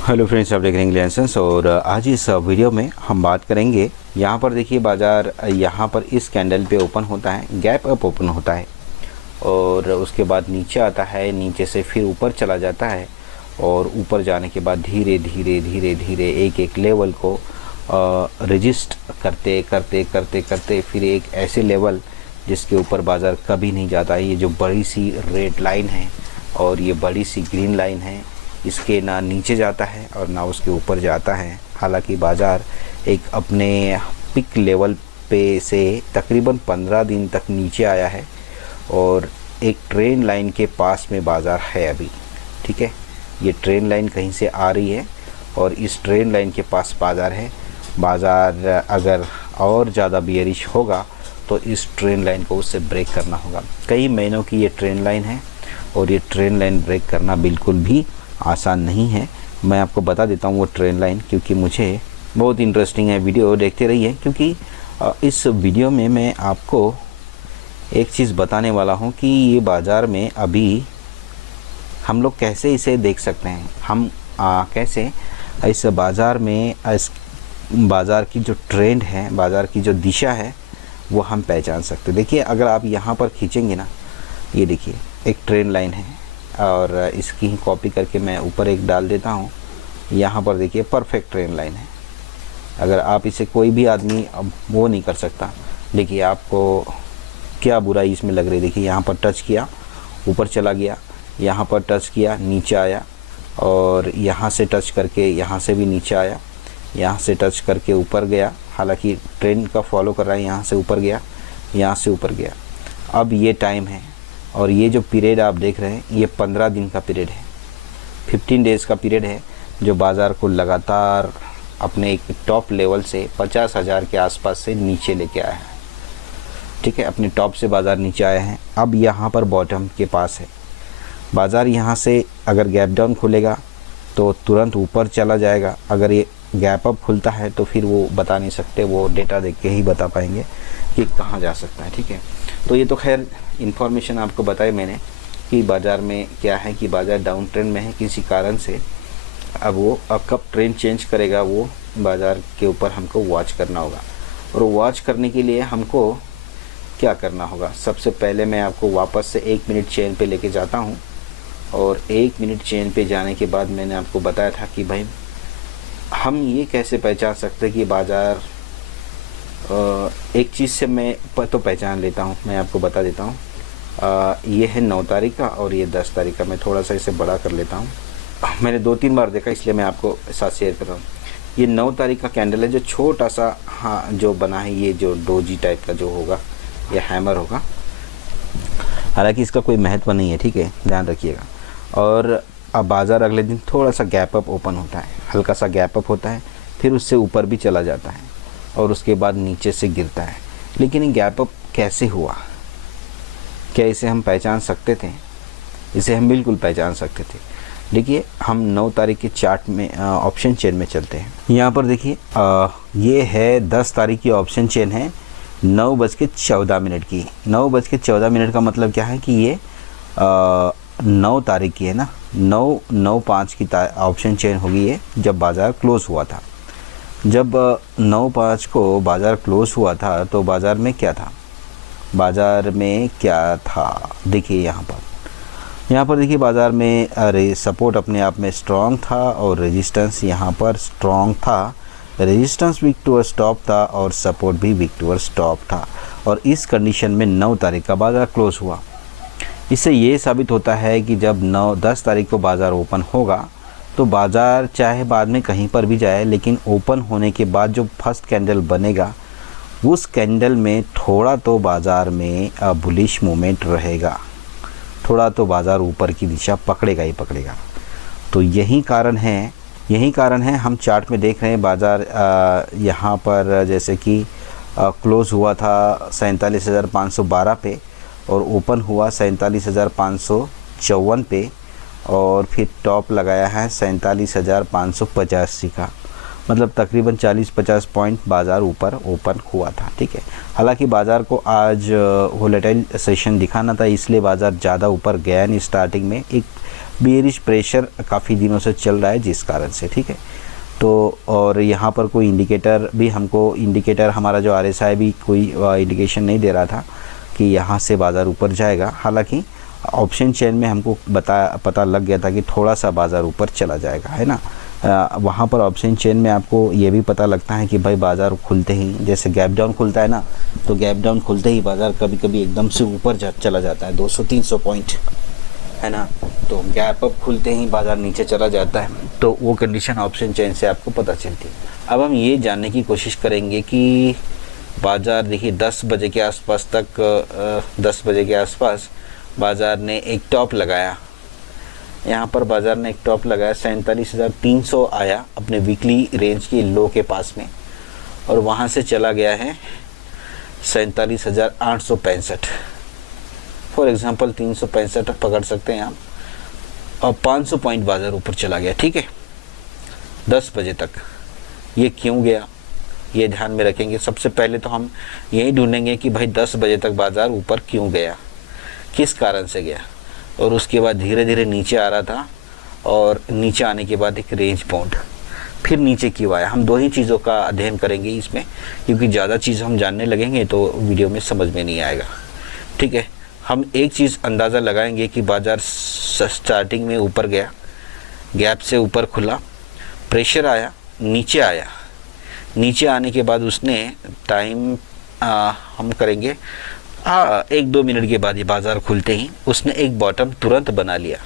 Hello friends, आप देख रहे हैं इंग्लिश लेसन्स। और आज इस वीडियो में हम बात करेंगे। यहाँ पर देखिए बाज़ार यहाँ पर इस कैंडल पे ओपन होता है, गैप अप ओपन होता है और उसके बाद नीचे आता है, नीचे से फिर ऊपर चला जाता है और ऊपर जाने के बाद धीरे धीरे धीरे धीरे एक एक लेवल को रजिस्ट करते करते करते करते फिर एक ऐसे लेवल जिसके ऊपर बाज़ार कभी नहीं जाता है। ये जो बड़ी सी रेड लाइन है और ये बड़ी सी ग्रीन लाइन है, इसके ना नीचे जाता है और ना उसके ऊपर जाता है। हालांकि बाज़ार एक अपने पिक लेवल पे से तकरीबन 15 दिन तक नीचे आया है और एक ट्रेन लाइन के पास में बाज़ार है अभी। ठीक है, ये ट्रेन लाइन कहीं से आ रही है और इस ट्रेन लाइन के पास बाज़ार है। बाज़ार अगर और ज़्यादा बियरिश होगा तो इस ट्रेन लाइन को उससे ब्रेक करना होगा। कई महीनों की ये ट्रेन लाइन है और ये ट्रेन लाइन ब्रेक करना बिल्कुल भी आसान नहीं है। मैं आपको बता देता हूँ वो ट्रेन लाइन, क्योंकि मुझे बहुत इंटरेस्टिंग है। वीडियो देखते रहिए, क्योंकि इस वीडियो में मैं आपको एक चीज़ बताने वाला हूँ कि ये बाज़ार में अभी हम लोग कैसे इसे देख सकते हैं। हम कैसे इस बाज़ार में इस बाज़ार की जो ट्रेंड है, बाज़ार की जो दिशा है, वो हम पहचान सकते हैं। देखिए, अगर आप यहाँ पर खींचेंगे ना, ये देखिए एक ट्रेन लाइन है और इसकी ही कॉपी करके मैं ऊपर एक डाल देता हूँ। यहाँ पर देखिए परफेक्ट ट्रेन लाइन है। अगर आप इसे कोई भी आदमी अब वो नहीं कर सकता। देखिए आपको क्या बुराई इसमें लग रही है। देखिए यहाँ पर टच किया, ऊपर चला गया, यहाँ पर टच किया, नीचे आया और यहाँ से टच करके यहाँ से भी नीचे आया, यहाँ से टच करके ऊपर गया। हालांकि ट्रेन का फॉलो कर रहा है, यहाँ से ऊपर गया, यहाँ से ऊपर गया। अब ये टाइम है और ये जो पीरियड आप देख रहे हैं, ये 15 दिन का पीरियड है, 15 डेज़ का पीरियड है, जो बाज़ार को लगातार अपने एक टॉप लेवल से 50,000 के आसपास से नीचे लेके आया है। ठीक है, अपने टॉप से बाज़ार नीचे आया है। अब यहाँ पर बॉटम के पास है बाज़ार। यहाँ से अगर गैप डाउन खुलेगा तो तुरंत ऊपर चला जाएगा। अगर ये गैप अप खुलता है तो फिर वो बता नहीं सकते, वो डेटा देख के ही बता पाएंगे कि कहाँ जा सकता है। ठीक है, तो ये तो खैर इन्फॉर्मेशन आपको बताई मैंने कि बाज़ार में क्या है, कि बाज़ार डाउन ट्रेंड में है किसी कारण से। अब कब ट्रेंड चेंज करेगा वो बाज़ार के ऊपर हमको वॉच करना होगा। और वॉच करने के लिए हमको क्या करना होगा, सबसे पहले मैं आपको वापस से 1 मिनट चेन पे लेके जाता हूँ। और 1 मिनट चेन पे जाने के बाद मैंने आपको बताया था कि भाई हम ये कैसे पहचान सकते हैं कि बाज़ार एक चीज़ से मैं तो पहचान लेता हूँ। मैं आपको बता देता हूँ, ये है 9 तारीख का और ये 10 तारीख का। मैं थोड़ा सा इसे बड़ा कर लेता हूँ, मैंने 2-3 बार देखा इसलिए मैं आपको साथ शेयर कर रहा हूँ। ये 9 तारीख का कैंडल है, जो छोटा सा जो बना है, ये जो डोजी टाइप का जो होगा, ये हैमर होगा। हालांकि इसका कोई महत्व नहीं है, ठीक है, ध्यान रखिएगा। और अब बाज़ार अगले दिन थोड़ा सा गैप अप ओपन होता है, हल्का सा गैप अप होता है, फिर उससे ऊपर भी चला जाता है और उसके बाद नीचे से गिरता है। लेकिन ये गैप अप कैसे हुआ, क्या इसे हम पहचान सकते थे? इसे हम बिल्कुल पहचान सकते थे। देखिए, हम 9 तारीख के चार्ट में ऑप्शन चेन में चलते हैं। यहाँ पर देखिए, ये है 10 तारीख की ऑप्शन चेन है, 9:14 की। 9:14 का मतलब क्या है कि ये 9 तारीख की है ना, 9/5 की ऑप्शन चेन होगी ये, जब बाज़ार क्लोज़ हुआ था। जब 9/5 को बाज़ार क्लोज़ हुआ था तो बाज़ार में क्या था, देखिए यहाँ पर देखिए बाज़ार में सपोर्ट अपने आप में स्ट्रॉन्ग था और रेजिस्टेंस यहाँ पर स्ट्रॉन्ग था। रेजिस्टेंस वीक टूअर्ड स्टॉप था और सपोर्ट भी वीक टूअर्ड स्टॉप था। और इस कंडीशन में 9 तारीख का बाज़ार क्लोज़ हुआ। इससे ये साबित होता है कि जब 9-10 तारीख को बाज़ार ओपन होगा तो बाज़ार चाहे बाद में कहीं पर भी जाए, लेकिन ओपन होने के बाद जो फर्स्ट कैंडल बनेगा, उस कैंडल में थोड़ा तो बाज़ार में बुलिश मूवमेंट रहेगा, थोड़ा तो बाज़ार ऊपर की दिशा पकड़ेगा ही पकड़ेगा। तो यही कारण है हम चार्ट में देख रहे हैं बाज़ार यहाँ पर जैसे कि क्लोज़ हुआ था 47,512 पे और ओपन हुआ 47,554 पे और फिर टॉप लगाया है 47,585 का। मतलब तकरीबन 40-50 पॉइंट बाज़ार ऊपर ओपन हुआ था। ठीक है, हालांकि बाज़ार को आज वोलेटाइल सेशन दिखाना था, इसलिए बाज़ार ज़्यादा ऊपर गया नहीं। स्टार्टिंग में एक बेयरिश प्रेशर काफ़ी दिनों से चल रहा है जिस कारण से, ठीक है। तो और यहाँ पर कोई इंडिकेटर भी हमको, इंडिकेटर हमारा जो RSI भी कोई इंडिकेशन नहीं दे रहा था कि यहाँ से बाज़ार ऊपर जाएगा। हालांकि ऑप्शन चेन में हमको पता लग गया था कि थोड़ा सा बाज़ार ऊपर चला जाएगा, है ना। वहाँ पर ऑप्शन चेन में आपको ये भी पता लगता है कि भाई बाज़ार खुलते ही, जैसे गैप डाउन खुलता है ना, तो गैप डाउन खुलते ही बाज़ार कभी कभी एकदम से ऊपर चला जाता है 200-300 पॉइंट, है ना। तो गैप अप खुलते ही बाज़ार नीचे चला जाता है, तो वो कंडीशन ऑप्शन चेन से आपको पता चलती है। अब हम ये जानने की कोशिश करेंगे कि बाज़ार देखिए 10 बजे के आसपास तक 10 बजे के आसपास बाज़ार ने एक टॉप लगाया। यहाँ पर बाज़ार ने एक टॉप लगाया, 47,300 आया अपने वीकली रेंज के लो के पास में, और वहाँ से चला गया है 47,865। फॉर एग्ज़ाम्पल 365 पकड़ सकते हैं आप, और 500 पॉइंट बाज़ार ऊपर चला गया, ठीक है, 10 बजे तक। ये क्यों गया, ये ध्यान में रखेंगे। सबसे पहले तो हम यही ढूंढेंगे कि भाई 10 बजे तक बाज़ार ऊपर क्यों गया, किस कारण से गया, और उसके बाद धीरे धीरे नीचे आ रहा था, और नीचे आने के बाद एक रेंज बाउंड, फिर नीचे क्यों आया। हम दो ही चीज़ों का अध्ययन करेंगे इसमें, क्योंकि ज़्यादा चीज़ हम जानने लगेंगे तो वीडियो में समझ में नहीं आएगा, ठीक है। हम एक चीज़ अंदाज़ा लगाएंगे कि बाज़ार स्टार्टिंग में ऊपर गया, गैप से ऊपर खुला, प्रेशर आया, नीचे आया, नीचे आने के बाद उसने टाइम हम करेंगे 1-2 मिनट के बाद, ये बाज़ार खुलते ही उसने एक बॉटम तुरंत बना लिया,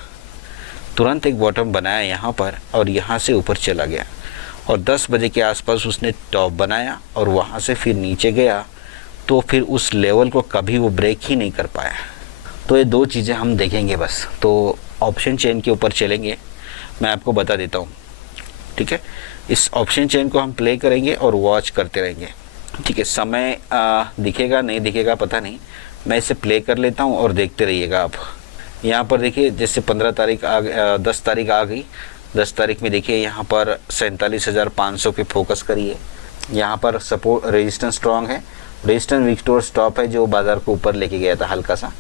तुरंत एक बॉटम बनाया यहाँ पर, और यहाँ से ऊपर चला गया, और 10 बजे के आसपास उसने टॉप बनाया, और वहाँ से फिर नीचे गया, तो फिर उस लेवल को कभी वो ब्रेक ही नहीं कर पाया। तो ये दो चीज़ें हम देखेंगे बस। तो ऑप्शन चेन के ऊपर चलेंगे, मैं आपको बता देता हूँ, ठीक है। इस ऑप्शन चेन को हम प्ले करेंगे और वॉच करते रहेंगे, ठीक है। समय दिखेगा नहीं दिखेगा पता नहीं, मैं इसे प्ले कर लेता हूँ और देखते रहिएगा आप। यहाँ पर देखिए, जैसे 15 तारीख 10 तारीख आ गई, 10 तारीख में देखिए यहाँ पर 47,500 पे फोकस करिए। यहाँ पर सपोर्ट रेजिस्टेंस स्ट्रॉन्ग है, रेजिस्टेंस विक्टोर स्टॉप है जो बाज़ार को ऊपर लेके गया था हल्का सा,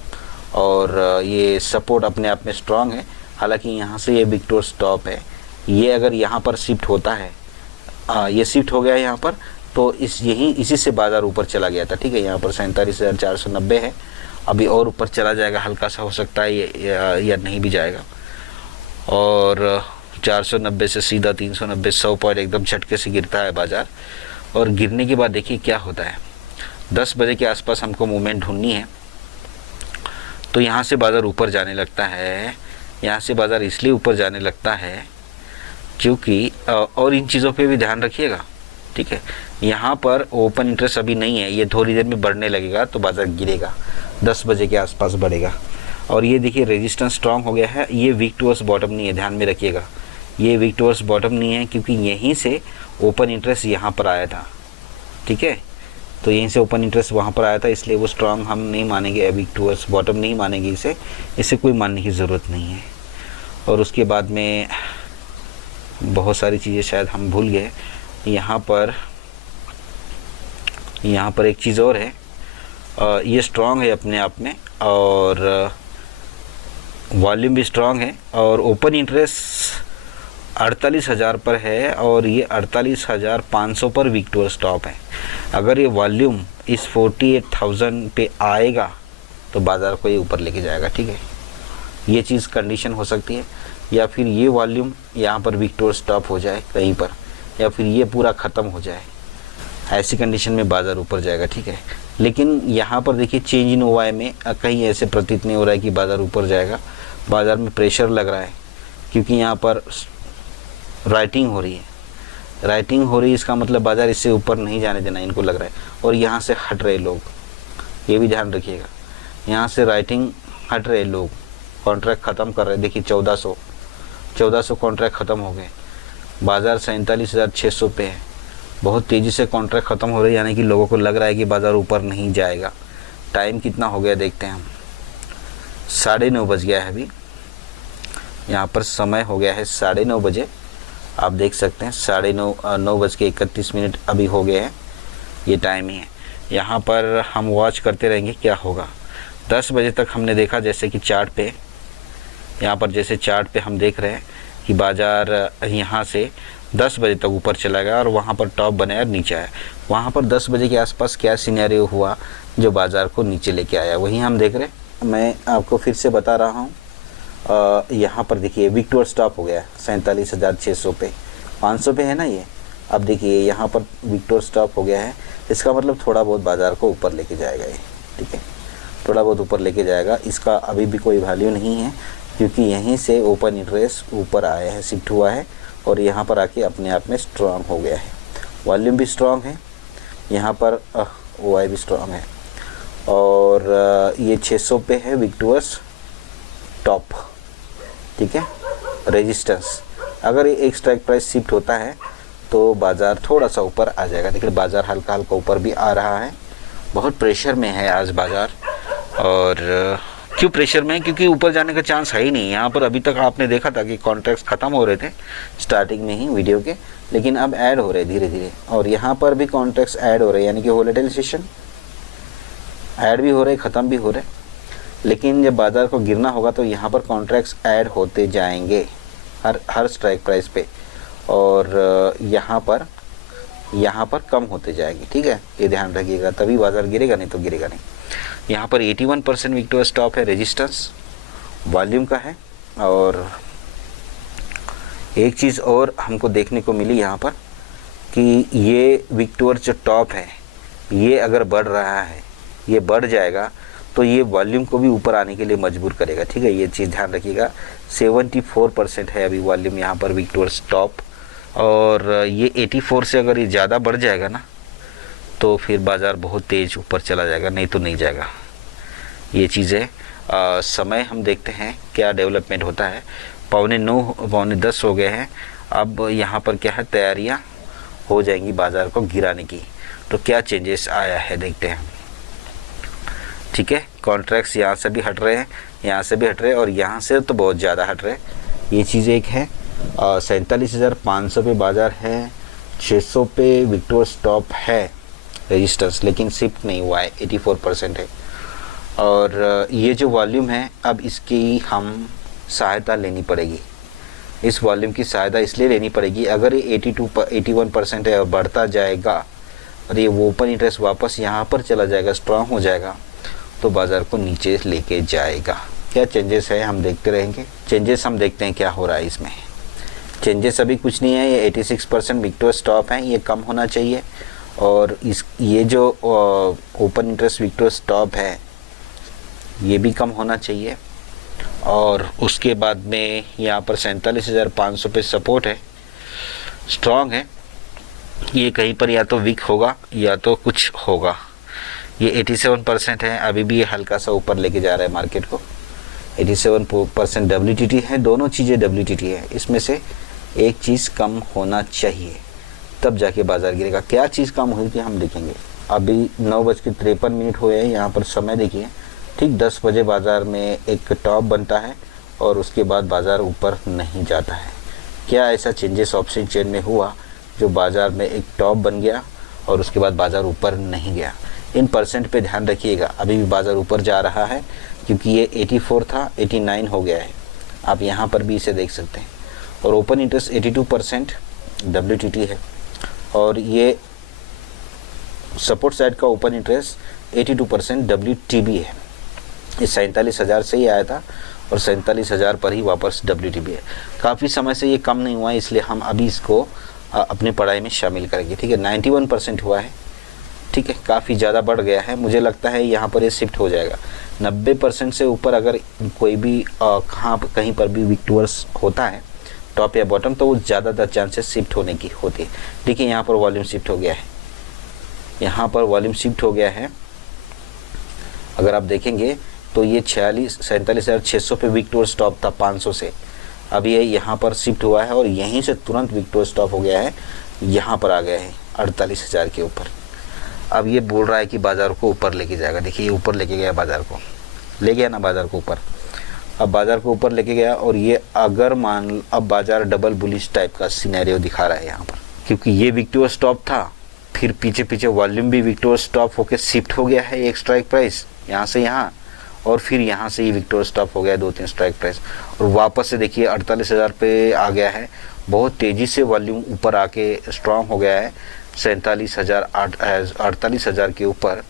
और ये सपोर्ट अपने आप में स्ट्रॉन्ग है। हालांकि यहाँ से ये विक्टोर स्टॉप है, ये अगर यहाँ पर शिफ्ट होता है, ये शिफ्ट हो गया यहाँ पर, तो इसी से बाज़ार ऊपर चला गया था, ठीक है। यहाँ पर 47,490 है, अभी और ऊपर चला जाएगा, हल्का सा हो सकता है या नहीं भी जाएगा, और 490 से सीधा 390, 100 पॉइंट एकदम झटके से गिरता है बाज़ार। और गिरने के बाद देखिए क्या होता है, 10 बजे के आसपास हमको मूवमेंट ढूंढनी है, तो यहाँ से बाज़ार ऊपर जाने लगता है। यहाँ से बाज़ार इसलिए ऊपर जाने लगता है क्योंकि और इन चीज़ों पे भी ध्यान रखिएगा, ठीक है। यहाँ पर ओपन इंटरेस्ट अभी नहीं है, ये थोड़ी देर में बढ़ने लगेगा तो बाज़ार गिरेगा, 10 बजे के आसपास बढ़ेगा। और ये देखिए रेजिस्टेंस स्ट्रांग हो गया है, ये वीक टुवर्ड्स बॉटम नहीं है, ध्यान में रखिएगा, ये वीक टुवर्ड्स बॉटम नहीं है, क्योंकि यहीं से ओपन इंटरेस्ट यहाँ पर आया था, ठीक है। तो यहीं से ओपन इंटरेस्ट वहाँ पर आया था, इसलिए वो स्ट्रांग हम नहीं मानेंगे, वीक टुवर्ड्स बॉटम नहीं मानेंगे, इसे कोई मानने की ज़रूरत नहीं है। और उसके बाद में बहुत सारी चीज़ें शायद हम भूल गए। यहाँ पर एक चीज़ और है, ये स्ट्रांग है अपने आप में, और वॉल्यूम भी स्ट्रांग है, और ओपन इंटरेस्ट 48,000 पर है, और ये 48,500 पर वीक टू स्टॉप है। अगर ये वॉल्यूम इस 48,000 पे आएगा तो बाज़ार को ये ऊपर लेके जाएगा, ठीक है। ये चीज़ कंडीशन हो सकती है, या फिर ये वॉल्यूम यहाँ पर वीक टू स्टॉप हो जाए कहीं पर, या फिर ये पूरा ख़त्म हो जाए, ऐसी कंडीशन में बाज़ार ऊपर जाएगा, ठीक है। लेकिन यहाँ पर देखिए चेंज इन ओवाई में कहीं ऐसे प्रतीत नहीं हो रहा है कि बाज़ार ऊपर जाएगा। बाज़ार में प्रेशर लग रहा है, क्योंकि यहाँ पर राइटिंग हो रही है, इसका मतलब बाज़ार इससे ऊपर नहीं जाने देना इनको लग रहा है, और यहाँ से हट रहे लोग, ये भी ध्यान रखिएगा, यहाँ से राइटिंग हट रहे लोग, कॉन्ट्रैक्ट ख़त्म कर रहे हैं। देखिए 1400 कॉन्ट्रैक्ट ख़त्म हो गए, बाज़ार 47,600 पे है, बहुत तेज़ी से कॉन्ट्रैक्ट ख़त्म हो रही है, यानी कि लोगों को लग रहा है कि बाज़ार ऊपर नहीं जाएगा। टाइम कितना हो गया देखते हैं हम, 9:30 बज गया है अभी, यहाँ पर समय हो गया है 9:30 बजे, आप देख सकते हैं 9:31 अभी हो गए हैं, ये टाइम ही है। यहाँ पर हम वॉच करते रहेंगे क्या होगा। 10 बजे तक हमने देखा जैसे कि चार्ट पे यहाँ पर जैसे चार्ट पे हम देख रहे हैं कि बाज़ार यहाँ से 10 बजे तक ऊपर चला गया और वहाँ पर टॉप बनाया और नीचे आया। वहाँ पर 10 बजे के आसपास क्या सिनेरियो हुआ जो बाज़ार को नीचे लेके आया, वही हम देख रहे हैं। मैं आपको फिर से बता रहा हूँ, यहाँ पर देखिए वीक टू स्टॉप हो गया 47,600 पे, 500 पे है ना ये। अब देखिए यहाँ पर वीक टू स्टॉप हो गया है, इसका मतलब थोड़ा बहुत बाज़ार को ऊपर लेके जाएगा ये, ठीक है, थोड़ा बहुत ऊपर लेके जाएगा। इसका अभी भी कोई वैल्यू नहीं है क्योंकि यहीं से ओपन इंटरेस्ट ऊपर आया है, शिफ्ट हुआ है और यहाँ पर आके अपने आप में स्ट्रांग हो गया है। वॉल्यूम भी स्ट्रांग है, यहाँ पर OI भी स्ट्रांग है और ये 600 पे है वीक टूअर्स टॉप, ठीक है, रेजिस्टेंस। अगर ये एक स्ट्राइक प्राइस शिफ्ट होता है तो बाज़ार थोड़ा सा ऊपर आ जाएगा। देखिए बाज़ार हल्का हल्का ऊपर भी आ रहा है, बहुत प्रेशर में है आज बाज़ार। और क्यों प्रेशर में है? क्योंकि ऊपर जाने का चांस है ही नहीं। यहाँ पर अभी तक आपने देखा था कि कॉन्ट्रैक्ट्स ख़त्म हो रहे थे स्टार्टिंग में ही वीडियो के, लेकिन अब ऐड हो रहे धीरे धीरे, और यहाँ पर भी कॉन्ट्रैक्ट्स ऐड हो रहे, यानी कि वोलेटाइल सेशन ऐड भी हो रहे, ख़त्म भी हो रहे। लेकिन जब बाज़ार को गिरना होगा तो यहाँ पर कॉन्ट्रैक्ट्स ऐड होते जाएंगे हर स्ट्राइक प्राइस पे, और यहाँ पर कम होते जाएंगे, ठीक है, ये ध्यान रखिएगा, तभी बाज़ार गिरेगा, नहीं तो गिरेगा नहीं। यहाँ पर 81% वीक टू स्टॉप है, रेजिस्टेंस वॉल्यूम का है। और एक चीज़ और हमको देखने को मिली यहाँ पर कि ये वीक टू जो टॉप है ये अगर बढ़ रहा है, ये बढ़ जाएगा तो ये वॉल्यूम को भी ऊपर आने के लिए मजबूर करेगा, ठीक है, ये चीज़ ध्यान रखिएगा। 74% है अभी वॉल्यूम यहाँ पर वीक टू टॉप, और ये 84 से अगर ये ज़्यादा बढ़ जाएगा ना तो फिर बाज़ार बहुत तेज़ ऊपर चला जाएगा, नहीं तो नहीं जाएगा। ये चीज़ें समय हम देखते हैं क्या डेवलपमेंट होता है। 9:15 9:10 हो गए हैं, अब यहाँ पर क्या है, तैयारियाँ हो जाएंगी बाज़ार को गिराने की। तो क्या चेंजेस आया है देखते हैं, ठीक है। कॉन्ट्रैक्ट्स यहाँ से भी हट रहे हैं, यहाँ से भी हट रहे हैं, और यहाँ से तो बहुत ज़्यादा हट रहे हैं। ये चीज़ एक है। 47,500 पे बाज़ार है, 600 पे वीक टू स्टॉप है रेजिस्टेंस, लेकिन शिफ्ट नहीं हुआ है, 84% है। और ये जो वॉल्यूम है अब इसकी हम सहायता लेनी पड़ेगी, इस वॉल्यूम की सहायता इसलिए लेनी पड़ेगी, अगर ये 81% है और बढ़ता जाएगा और ये ओपन इंटरेस्ट वापस यहाँ पर चला जाएगा, स्ट्रांग हो जाएगा, तो बाज़ार को नीचे लेके जाएगा। क्या चेंजेस है हम देखते रहेंगे, चेंजेस हम देखते हैं क्या हो रहा है इसमें। चेंजेस अभी कुछ नहीं है, ये 86% वीक टू स्टॉप है, ये कम होना चाहिए, और ये जो open interest week to stop है ये भी कम होना चाहिए। और उसके बाद में यहाँ पर 47,500 पे सपोर्ट है, स्ट्रॉन्ग है, ये कहीं पर या तो वीक होगा या तो कुछ होगा। ये 87% है, अभी भी ये हल्का सा ऊपर लेके जा रहा है मार्केट को। 87% WTT है, दोनों चीज़ें WTT है, इसमें से एक चीज़ कम होना चाहिए, तब जाके बाज़ार गिरेगा। क्या चीज़ कम हुई थी हम देखेंगे। अभी 9:53 हुए हैं, यहाँ पर समय देखिए, ठीक 10 बजे बाज़ार में एक टॉप बनता है और उसके बाद बाज़ार ऊपर नहीं जाता है। क्या ऐसा चेंजेस ऑप्शन चेन में हुआ जो बाज़ार में एक टॉप बन गया और उसके बाद बाज़ार ऊपर नहीं गया? इन परसेंट पे ध्यान रखिएगा। अभी भी बाज़ार ऊपर जा रहा है क्योंकि ये 84 था, 89 हो गया है, आप यहाँ पर भी इसे देख सकते हैं। और ओपन इंटरेस्ट 82% WTT है, और ये सपोर्ट साइड का ओपन इंटरेस्ट 82% WTB है। ये 47,000 से ही आया था और 47,000 पर ही वापस WTB है। काफ़ी समय से ये कम नहीं हुआ है, इसलिए हम अभी इसको अपनी पढ़ाई में शामिल करेंगे, ठीक है। 91% हुआ है, ठीक है, काफ़ी ज़्यादा बढ़ गया है। मुझे लगता है यहाँ पर ये शिफ्ट हो जाएगा 90% से ऊपर। अगर कोई भी कहीं पर भी वीक टूअर्स होता है टॉप या बॉटम, तो वो ज़्यादातर चांसेस शिफ्ट होने की होती है। देखिए यहाँ पर वॉल्यूम शिफ्ट हो गया है, यहाँ पर वॉल्यूम शिफ्ट हो गया है। अगर आप देखेंगे तो ये 47,600 पे वीक टूअर स्टॉप था 500 से, अब ये यहाँ पर शिफ्ट हुआ है और यहीं से तुरंत वीक टूअर स्टॉप हो गया है, यहाँ पर आ गया है 48,000 के ऊपर। अब ये बोल रहा है कि बाज़ार को ऊपर लेके जाएगा। देखिए ये ऊपर लेके गया, बाज़ार को ले गया ना, बाज़ार को ऊपर। अब बाज़ार को ऊपर लेके गया और ये अगर अब बाज़ार डबल बुलिश टाइप का सिनेरियो दिखा रहा है यहाँ पर, क्योंकि ये वीक टूअर स्टॉप था, फिर पीछे पीछे वॉल्यूम भी वीक टूअर स्टॉप होकर शिफ्ट हो गया है एक स्ट्राइक प्राइस यहाँ से यहाँ, और फिर यहाँ से ये विक्टोरिया स्टॉप हो गया 2-3 स्ट्राइक प्राइस, और वापस से देखिए 48,000 पे आ गया है। बहुत तेज़ी से वॉल्यूम ऊपर आके स्ट्रांग हो गया है 48,000 के ऊपर,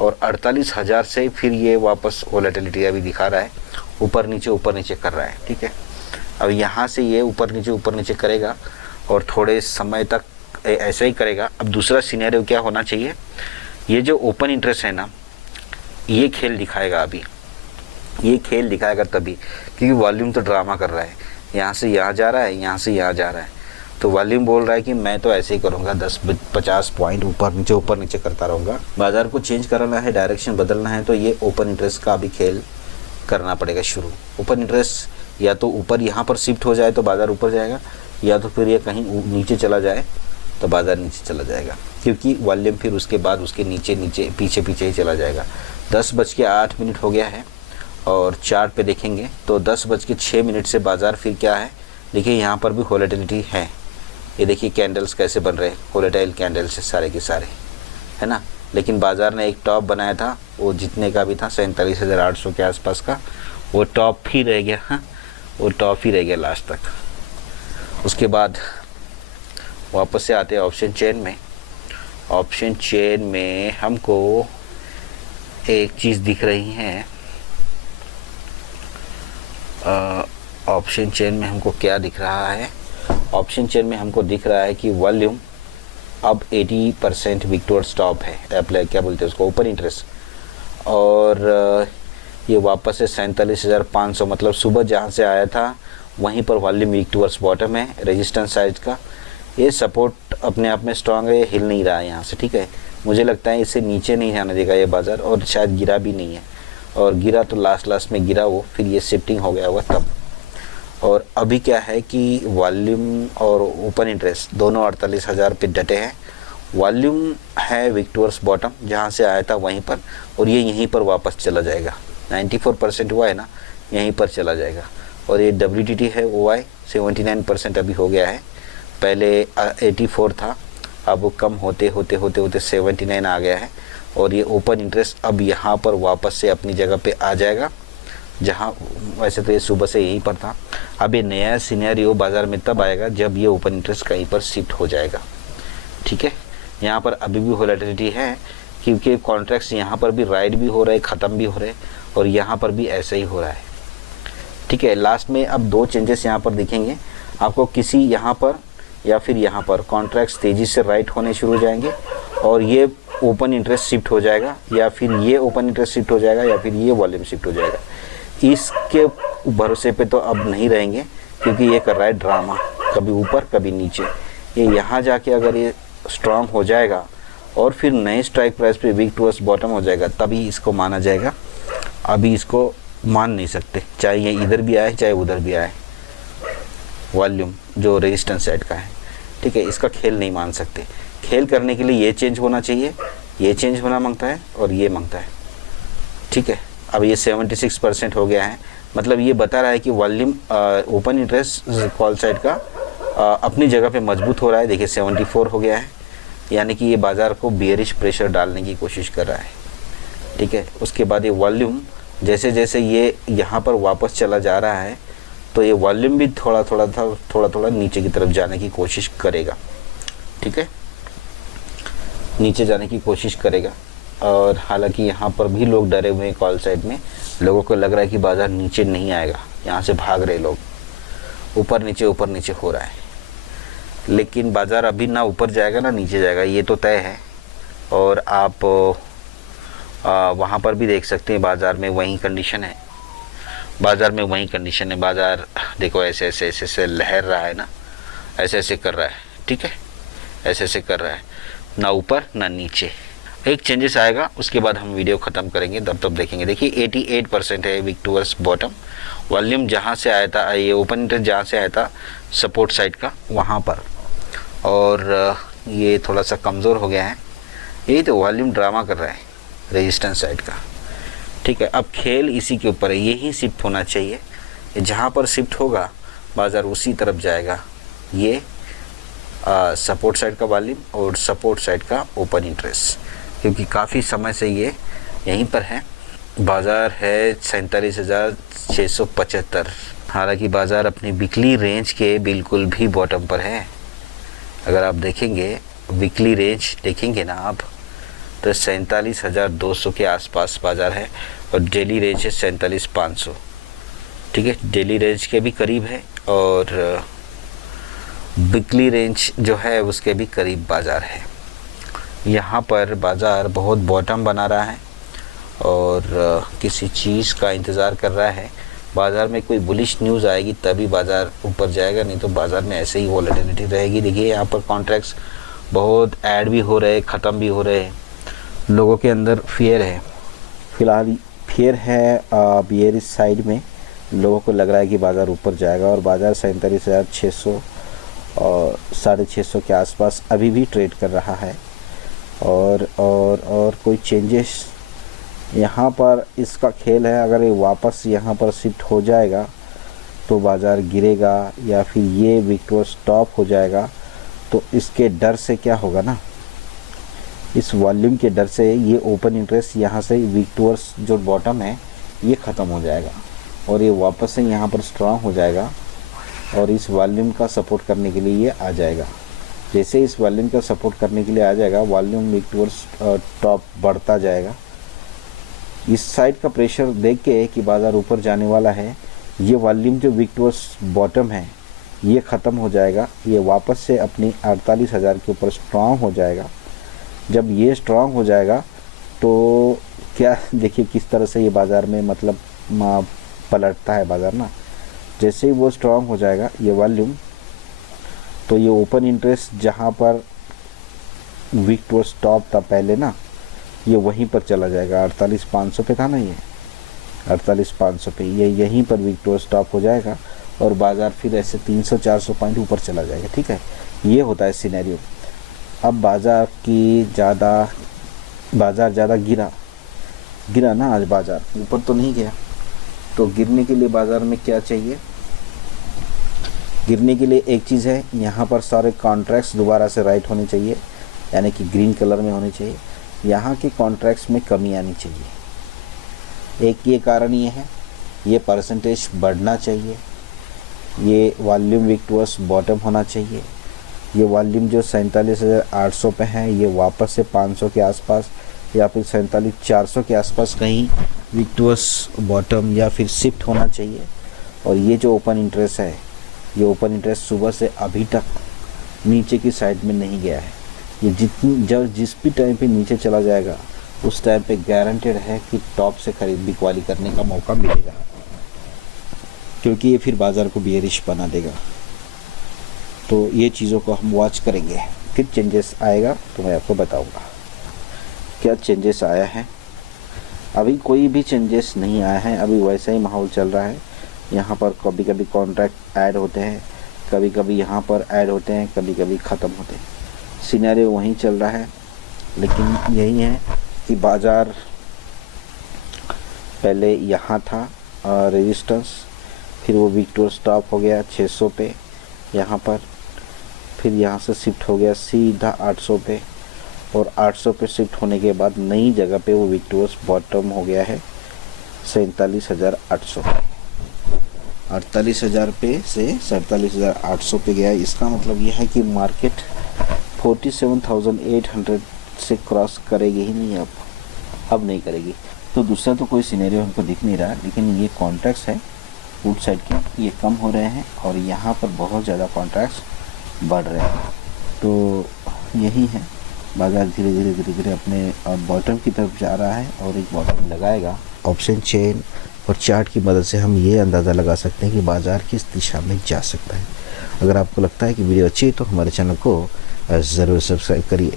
और 48,000 से फिर ये वापस वोलेटिलिटी अभी दिखा रहा है, ऊपर नीचे कर रहा है। ठीक है, अब यहाँ से ये ऊपर नीचे करेगा और थोड़े समय तक ऐसा ही करेगा। अब दूसरा सिनेरियो क्या होना चाहिए, ये जो ओपन इंटरेस्ट है ना, ये खेल दिखाएगा अभी, ये खेल दिखाएगा तभी, क्योंकि वॉल्यूम तो ड्रामा कर रहा है, यहाँ से यहाँ जा रहा है, यहाँ से यहाँ जा रहा है, तो वॉल्यूम बोल रहा है कि मैं तो ऐसे ही करूँगा, 10-50 पॉइंट ऊपर नीचे करता रहूँगा। बाज़ार को चेंज कराना है, डायरेक्शन बदलना है, तो ये ओपन इंटरेस्ट का अभी खेल करना पड़ेगा शुरू। ओपन इंटरेस्ट या तो ऊपर यहाँ पर शिफ्ट हो जाए तो बाज़ार ऊपर जाएगा, या तो फिर ये कहीं नीचे चला जाए तो बाज़ार नीचे चला जाएगा, क्योंकि वॉल्यूम फिर उसके बाद उसके नीचे पीछे ही चला जाएगा। 10:08 हो गया है, और चार्ट पे देखेंगे तो 10:06 से बाज़ार फिर क्या है, देखिए यहाँ पर भी वोलेटिलिटी है। ये देखिए कैंडल्स कैसे बन रहे हैं, वोलेटाइल कैंडल्स से सारे के सारे, है ना। लेकिन बाज़ार ने एक टॉप बनाया था, वो जितने का भी था 47,800 के आसपास का, वो टॉप ही रह गया। हाँ, वो टॉप ही रह गया लास्ट तक। उसके बाद वापस से आते हैं ऑप्शन चेन में। ऑप्शन चेन में हमको एक चीज़ दिख रही है, ऑप्शन चेन में हमको क्या दिख रहा है, ऑप्शन चेन में हमको दिख रहा है कि वॉल्यूम अब 80% विक्टोर स्टॉप है, अप्लाई क्या बोलते हैं उसको, ओपन इंटरेस्ट, और ये वापस से 47,500, मतलब सुबह जहाँ से आया था वहीं पर वॉल्यूम वीक टूवर्ड्स बॉटम है, रेजिस्टेंस साइज का। ये सपोर्ट अपने आप में स्ट्रांग है, हिल नहीं रहा है यहाँ से। ठीक है, मुझे लगता है इससे नीचे नहीं जाने देगा ये बाज़ार, और शायद गिरा भी नहीं है, और गिरा तो लास्ट में गिरा वो, फिर ये शिफ्टिंग हो गया होगा तब। और अभी क्या है कि वॉल्यूम और ओपन इंटरेस्ट दोनों 48,000 पे डटे हैं। वॉल्यूम है वीक टूवर्ड्स बॉटम, जहाँ से आया था वहीं पर, और ये यहीं पर वापस चला जाएगा। 94% हुआ है ना, यहीं पर चला जाएगा। और ये WTT है OI 79% अभी हो गया है, पहले 84 था, अब कम होते 79 आ गया है। और ये ओपन इंटरेस्ट अब यहाँ पर वापस से अपनी जगह पे आ जाएगा, जहाँ वैसे तो ये सुबह से यहीं पर था। अब ये नया सिनेरियो बाज़ार में तब आएगा जब ये ओपन इंटरेस्ट कहीं पर शिफ्ट हो जाएगा। ठीक है, यहाँ पर अभी भी वोलेटिलिटी है, क्योंकि कॉन्ट्रैक्ट्स यहाँ पर भी राइड भी हो रहे, ख़त्म भी हो रहे, और यहाँ पर भी ऐसा ही हो रहा है। ठीक है, लास्ट में अब 2 चेंजेस यहाँ पर दिखेंगे आपको, किसी यहाँ पर या फिर यहाँ पर कॉन्ट्रैक्ट्स तेज़ी से राइट होने शुरू हो जाएंगे, और ये ओपन इंटरेस्ट शिफ्ट हो जाएगा, या फिर ये ओपन इंटरेस्ट शिफ्ट हो जाएगा, या फिर ये वॉल्यूम शिफ्ट हो जाएगा। इसके भरोसे पे तो अब नहीं रहेंगे, क्योंकि ये कर रहा है ड्रामा, कभी ऊपर कभी नीचे। ये यहाँ जाके अगर ये स्ट्रांग हो जाएगा और फिर नए स्ट्राइक प्राइस पे वीक टूवर्ड्स बॉटम हो जाएगा, तभी इसको माना जाएगा। अभी इसको मान नहीं सकते, चाहे ये इधर भी आए चाहे उधर भी आए, वॉल्यूम जो रेजिस्टेंस साइड का है। ठीक है, इसका खेल नहीं मान सकते। खेल करने के लिए ये चेंज होना चाहिए, ये चेंज होना मांगता है, और ये मांगता है। ठीक है, अब ये 76% हो गया है, मतलब ये बता रहा है कि volume open interest call side का अपनी जगह पे मजबूत हो रहा है। देखिए 74 हो गया है, यानी कि ये बाज़ार को बियरिश प्रेशर डालने की कोशिश कर रहा है। ठीक है, उसके बाद ये वॉल्यूम जैसे जैसे ये यहाँ पर वापस चला जा रहा है, तो ये वॉल्यूम भी थोड़ा थोड़ा नीचे की तरफ जाने की कोशिश करेगा। ठीक है, नीचे जाने की कोशिश करेगा। और हालांकि यहाँ पर भी लोग डरे हुए हैं, कॉल साइड में लोगों को लग रहा है कि बाज़ार नीचे नहीं आएगा, यहाँ से भाग रहे लोग, ऊपर नीचे हो रहा है। लेकिन बाज़ार अभी ना ऊपर जाएगा ना नीचे जाएगा, ये तो तय है। और आप वहाँ पर भी देख सकते हैं, बाज़ार में वही कंडीशन है, बाज़ार देखो ऐसे लहर रहा है ना, ऐसे कर रहा है। ठीक है, ऐसे कर रहा है, ना ऊपर ना नीचे। एक चेंजेस आएगा, उसके बाद हम वीडियो ख़त्म करेंगे, तब देखेंगे। देखिए 88% है वीक टूवर्ड्स बॉटम, वॉल्यूम जहाँ से आया था, ये ओपन इंटरेस्ट जहाँ से आया था सपोर्ट साइड का वहाँ पर, और ये थोड़ा सा कमज़ोर हो गया है। यही तो वॉल्यूम ड्रामा कर रहा है रेजिस्टेंस साइड का। ठीक है, अब खेल इसी के ऊपर है, यही शिफ्ट होना चाहिए, जहाँ पर शिफ्ट होगा बाज़ार उसी तरफ जाएगा। ये सपोर्ट साइड का वॉल्यूम और सपोर्ट साइड का ओपन इंटरेस्ट, क्योंकि काफ़ी समय से ये यहीं पर है, बाज़ार है 47,675। हालांकि बाज़ार अपनी वीकली रेंज के बिल्कुल भी बॉटम पर है। अगर आप देखेंगे वीकली रेंज देखेंगे ना आप, तो 47,200 के आसपास बाज़ार है और डेली रेंज है 47,500। ठीक है, डेली रेंज के भी करीब है और वीकली रेंज जो है उसके भी करीब बाज़ार है। यहाँ पर बाज़ार बहुत बॉटम बना रहा है और किसी चीज़ का इंतज़ार कर रहा है। बाज़ार में कोई बुलिश न्यूज़ आएगी तभी बाज़ार ऊपर जाएगा, नहीं तो बाज़ार में ऐसे ही वॉलेटिलिटी रहेगी। देखिए यहाँ पर कॉन्ट्रैक्ट्स बहुत ऐड भी हो रहे, ख़त्म भी हो रहे। लोगों के अंदर फियर है, फ़िलहाल फियर है बियर इस साइड में। लोगों को लग रहा है कि बाज़ार ऊपर जाएगा और बाज़ार 47,600 और 650 के आसपास अभी भी ट्रेड कर रहा है। और कोई चेंजेस यहाँ पर इसका खेल है। अगर ये वापस यहाँ पर शिफ्ट हो जाएगा तो बाज़ार गिरेगा या फिर ये विक्टोर स्टॉप हो जाएगा, तो इसके डर से क्या होगा ना, इस वॉल्यूम के डर से ये ओपन इंटरेस्ट यहाँ से विक्टोर्स जो बॉटम है ये ख़त्म हो जाएगा और ये वापस से यहाँ पर स्ट्रांग हो जाएगा और इस वॉल्यूम का सपोर्ट करने के लिए ये आ जाएगा। जैसे इस वॉल्यूम का सपोर्ट करने के लिए आ जाएगा, वॉल्यूम विक्टोर्स टॉप बढ़ता जाएगा। इस साइड का प्रेशर देख के कि बाज़ार ऊपर जाने वाला है, ये वॉल्यूम जो विक्टोर्स बॉटम है ये ख़त्म हो जाएगा। ये वापस से अपनी 48,000 के ऊपर स्ट्रांग हो जाएगा। जब ये स्ट्रांग हो जाएगा तो क्या देखिए किस तरह से ये बाज़ार में मतलब पलटता है बाज़ार ना। जैसे ही वो स्ट्रांग हो जाएगा ये वॉल्यूम, तो ये ओपन इंटरेस्ट जहाँ पर विक्टोर स्टॉप था पहले ना, ये वहीं पर चला जाएगा। 48,500 पे था ना, ये 48,500 पे ये यहीं पर विक्टोर स्टॉप हो जाएगा और बाज़ार फिर ऐसे 300-400 पॉइंट ऊपर चला जाएगा। ठीक है, ये होता है सिनेरियो। अब बाज़ार ज़्यादा गिरा ना, आज बाज़ार ऊपर तो नहीं गया। तो गिरने के लिए बाज़ार में क्या चाहिए? गिरने के लिए एक चीज़ है, यहाँ पर सारे कॉन्ट्रैक्ट्स दोबारा से राइट होने चाहिए, यानी कि ग्रीन कलर में होने चाहिए। यहाँ के कॉन्ट्रैक्ट्स में कमी आनी चाहिए। एक ये कारण ये है, ये परसेंटेज बढ़ना चाहिए। ये वॉल्यूम विक्टोर्स बॉटम होना चाहिए। ये वॉल्यूम जो 47,800 पे है ये वापस से 500 के आसपास या फिर 47,400 के आसपास कहीं विक्टोर्स बॉटम या फिर शिफ्ट होना चाहिए। और ये जो ओपन इंटरेस्ट है, ये ओपन इंटरेस्ट सुबह से अभी तक नीचे की साइड में नहीं गया है। ये जिस भी टाइम पे नीचे चला जाएगा उस टाइम पे गारंटेड है कि टॉप से खरीद बिकवाली करने का मौका मिलेगा, क्योंकि ये फिर बाज़ार को बियरिश बना देगा। तो ये चीज़ों को हम वॉच करेंगे, फिर चेंजेस आएगा तो मैं आपको बताऊंगा क्या चेंजेस आया है। अभी कोई भी चेंजेस नहीं आया है, अभी वैसा ही माहौल चल रहा है। यहाँ पर कभी कभी कॉन्ट्रैक्ट ऐड होते हैं, कभी कभी यहाँ पर ऐड होते हैं, कभी कभी ख़त्म होते हैं। सिनेरियो वहीं चल रहा है, लेकिन यही है कि बाज़ार पहले यहाँ था रेजिस्टेंस, फिर वो विक्टोर स्टॉप हो गया 600 पे यहाँ पर, फिर यहाँ से शिफ्ट हो गया सीधा 800 पे और 800 पे शिफ्ट होने के बाद नई जगह पे वो विक्टोर्स बॉटम हो गया है 47,800। 48,000 पे से 47,800 पे गया। इसका मतलब यह है कि मार्केट 47,800 से क्रॉस करेगी ही नहीं, अब नहीं करेगी। तो दूसरा तो कोई सिनेरियो हमको दिख नहीं रहा, लेकिन ये कॉन्ट्रैक्ट्स है पुट साइड के, ये कम हो रहे हैं और यहाँ पर बहुत ज़्यादा कॉन्ट्रैक्ट्स बढ़ रहे हैं। तो यही है, बाज़ार धीरे धीरे अपने बॉटम की तरफ जा रहा है और एक बॉटम लगाएगा। ऑप्शन चेन और चार्ट की मदद से हम ये अंदाज़ा लगा सकते हैं कि बाज़ार किस दिशा में जा सकता है। अगर आपको लगता है कि वीडियो अच्छी है तो हमारे चैनल को ज़रूर सब्सक्राइब करिए।